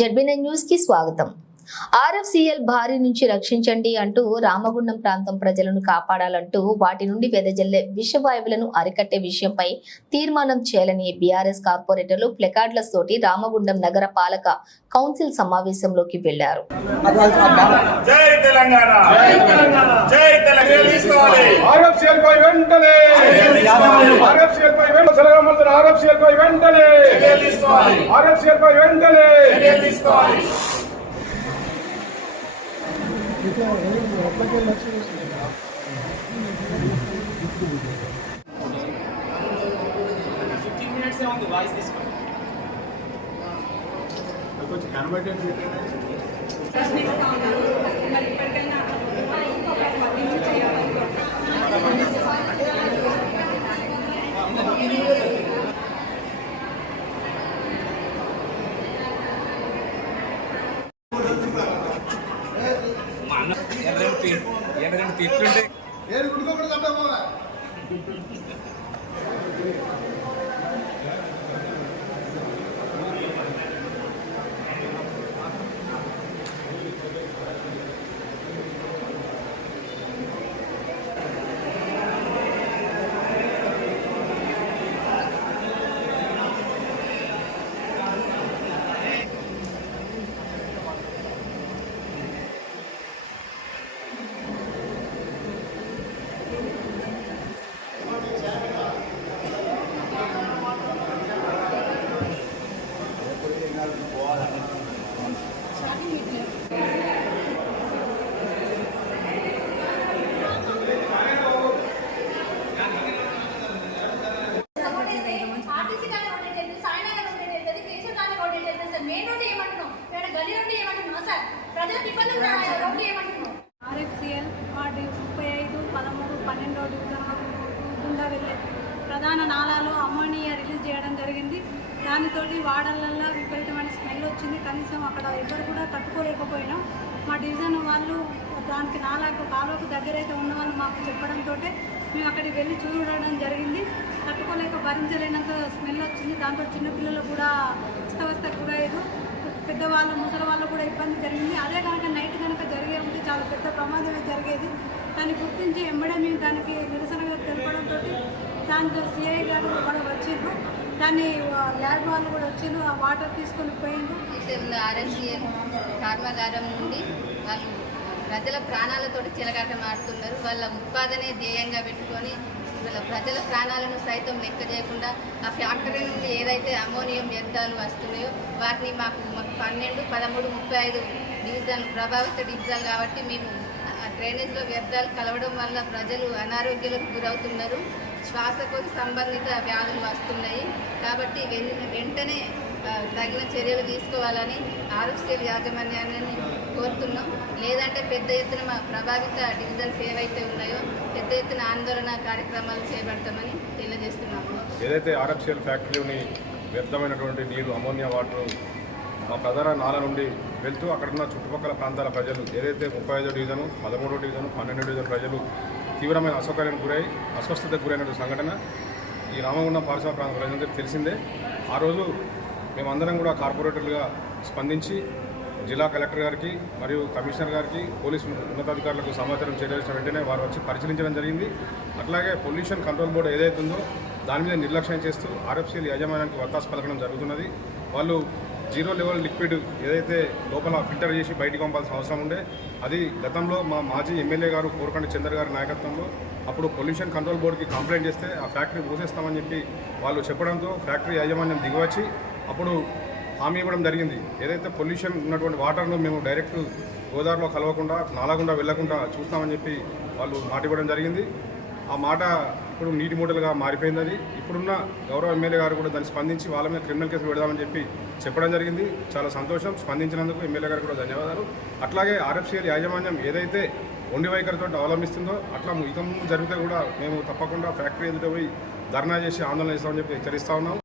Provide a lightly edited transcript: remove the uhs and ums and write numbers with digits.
జెడ్బీ9 news కి స్వాగతం। RFCL భారీ నుంచి రక్షించండి అంటూ రామగుండం ప్రాంతం ప్రజలను కాపాడాలంటూ వాటి నుండి వెదజల్లే విషవాయువులను అరికట్టే విషయంపై తీర్మానం చేయాలని బీఆర్ఎస్ కార్పొరేటర్లు ప్లకార్డుల తోటి రామగుండం నగర పాలక కౌన్సిల్ సమావేశంలోకి వెళ్లారు। జై తెలంగాణ జై తెలంగాణ జై తెలంగాణ తీసుకోవాలి ఆర్ఎఫ్సిఎల్ పై వెంటనే ఆర్ఎఫ్సిఎల్ పై వెంటనే ఆర్ఎఫ్సిఎల్ పై వెంటనే తీసుకోవాలి ఆర్ఎఫ్సిఎల్ పై వెంటనే తీసుకోవాలి కొంచెం కనబడేది రెండు తీర్చుంటే ఆర్ఎఫ్సిఎల్ వార్డు 35, 13, 12 గుండా వెళ్ళే ప్రధాన నాలాలో అమ్మోనియా రిలీజ్ చేయడం జరిగింది। దానితోటి వాడలల్లో విపరీతమైన స్మెల్ వచ్చింది। కనీసం అక్కడ ఎవరు కూడా తట్టుకోలేకపోయినాం। మా డివిజన్ వాళ్ళు దానికి నాలాకు కాలువకు దగ్గరైతే ఉన్న వాళ్ళు మాకు చెప్పడంతో మేము అక్కడికి వెళ్ళి చూడడం జరిగింది। తట్టుకోలేక భరించలేనంత స్మెల్ వచ్చింది। దాంతో చిన్నపిల్లలు కూడా అస్తవ్యస్తకు గురయ్యారు। పెద్దవాళ్ళు ముసలి వాళ్ళు కూడా ఇబ్బంది జరిగింది। అదే కనుక నైట్ కనుక జరిగే ఉంటే చాలా పెద్ద ప్రమాదమే జరిగేది। దాన్ని గుర్తించి ఎంబడే మేము దానికి నిరసనగా తెలపడంతో దాంతో సిఐ గారు కూడా వచ్చిండ్రు। దాన్ని ల్యాబ్ వాళ్ళు కూడా వచ్చిండ్రు, ఆ వాటర్ తీసుకొని పోయిండ్రు। ఆర్ఎఫ్సిఎల్ కర్మాగారం నుండి వాళ్ళు ప్రజల ప్రాణాలతోటి చిలగాటం ఆడుతున్నారు। వాళ్ళ ఉత్పాదనే ధ్యేయంగా పెట్టుకొని వాళ్ళ ప్రజల ప్రాణాలను సైతం లెక్క చేయకుండా ఆ ఫ్యాక్టరీ నుండి ఏదైతే అమోనియం వ్యర్థాలు వస్తున్నాయో వాటిని మాకు 12, 13, 35 డివిజన్ ప్రభావిత డివిజన్ కాబట్టి మేము డ్రైనేజ్లో వ్యర్థాలు కలవడం వల్ల ప్రజలు అనారోగ్యాలకు గురవుతున్నారు। శ్వాసకోశ సంబంధిత వ్యాధులు వస్తున్నాయి। కాబట్టి వెంటనే తగిన చర్యలు తీసుకోవాలని ఆర్ఎఫ్సిఎల్ యాజమాన్యాన్ని కోరుతున్నాం। లేదంటే పెద్ద ఎత్తున మా ప్రభావిత డివిజన్స్ ఏవైతే ఉన్నాయో పెద్ద ఎత్తున ఆందోళన కార్యక్రమాలు చేపడతామని తెలియజేస్తున్నాము। ఏదైతే ఆర్ఎఫ్సిఎల్ ఫ్యాక్టరీని వ్యర్థమైనటువంటి నీరు అమోనియా వాటర్ మా ప్రధాన నాల నుండి వెళ్తూ అక్కడున్న చుట్టుపక్కల ప్రాంతాల ప్రజలు ఏదైతే 35వ డివిజను, 13వ డివిజను, 12వ డివిజన్ ప్రజలు తీవ్రమైన అసౌకర్యానికి గురై అస్వస్థతకు గురైన సంఘటన ఈ రామగుండం పారిశ్రామిక ప్రాంత ప్రజలందరికీ తెలిసిందే। ఆ రోజు మేమందరం కూడా కార్పొరేటర్లుగా స్పందించి జిల్లా కలెక్టర్ గారికి మరియు కమిషనర్ గారికి పోలీసు ఉన్నతాధికారులకు సమాచారం చేయాల్సిన వెంటనే వారు వచ్చి పరిశీలించడం జరిగింది। అట్లాగే పొల్యూషన్ కంట్రోల్ బోర్డు ఏదైతే ఉందో దాని మీద నిర్లక్ష్యం చేస్తూ ఆర్ఎఫ్సిఎల్ యాజమాన్యానికి వత్తాసు పలకడం జరుగుతున్నది। వాళ్ళు 0 లెవెల్ లిక్విడ్ ఏదైతే లోపల ఫిల్టర్ చేసి బయటికి పంపాల్సిన అవసరం ఉండే అది గతంలో మా మాజీ ఎమ్మెల్యే గారు కోరకండి చంద్ర గారి నాయకత్వంలో అప్పుడు పొల్యూషన్ కంట్రోల్ బోర్డుకి కంప్లైంట్ చేస్తే ఆ ఫ్యాక్టరీ మూసేస్తామని చెప్పి వాళ్ళు చెప్పడంతో ఫ్యాక్టరీ యాజమాన్యం దిగివచ్చి అప్పుడు హామీ ఇవ్వడం జరిగింది। ఏదైతే పొల్యూషన్ ఉన్నటువంటి వాటర్ను మేము డైరెక్ట్ గోదావరిలో కలవకుండా నాలాగుండా వెళ్లకుండా చూస్తామని చెప్పి వాళ్ళు మాట ఇవ్వడం జరిగింది। ఆ మాట ఇప్పుడు నీటి మూటలుగా మారిపోయిందని ఇప్పుడున్న గౌరవ ఎమ్మెల్యే గారు కూడా దాన్ని స్పందించి వాళ్ళ మీద క్రిమినల్ కేసులు పెడదామని చెప్పి చెప్పడం జరిగింది। చాలా సంతోషం, స్పందించినందుకు ఎమ్మెల్యే గారు కూడా ధన్యవాదాలు। అట్లాగే ఆర్ఎఫ్సిఎల్ యాజమాన్యం ఏదైతే ఒండి వైఖరితో అవలంబిస్తుందో అట్లా ఇక ముందు జరిగితే కూడా మేము తప్పకుండా ఫ్యాక్టరీ ఎదుట పోయి ధర్నా చేసి ఆందోళన చేస్తామని చెప్పి హెచ్చరిస్తా ఉన్నాం।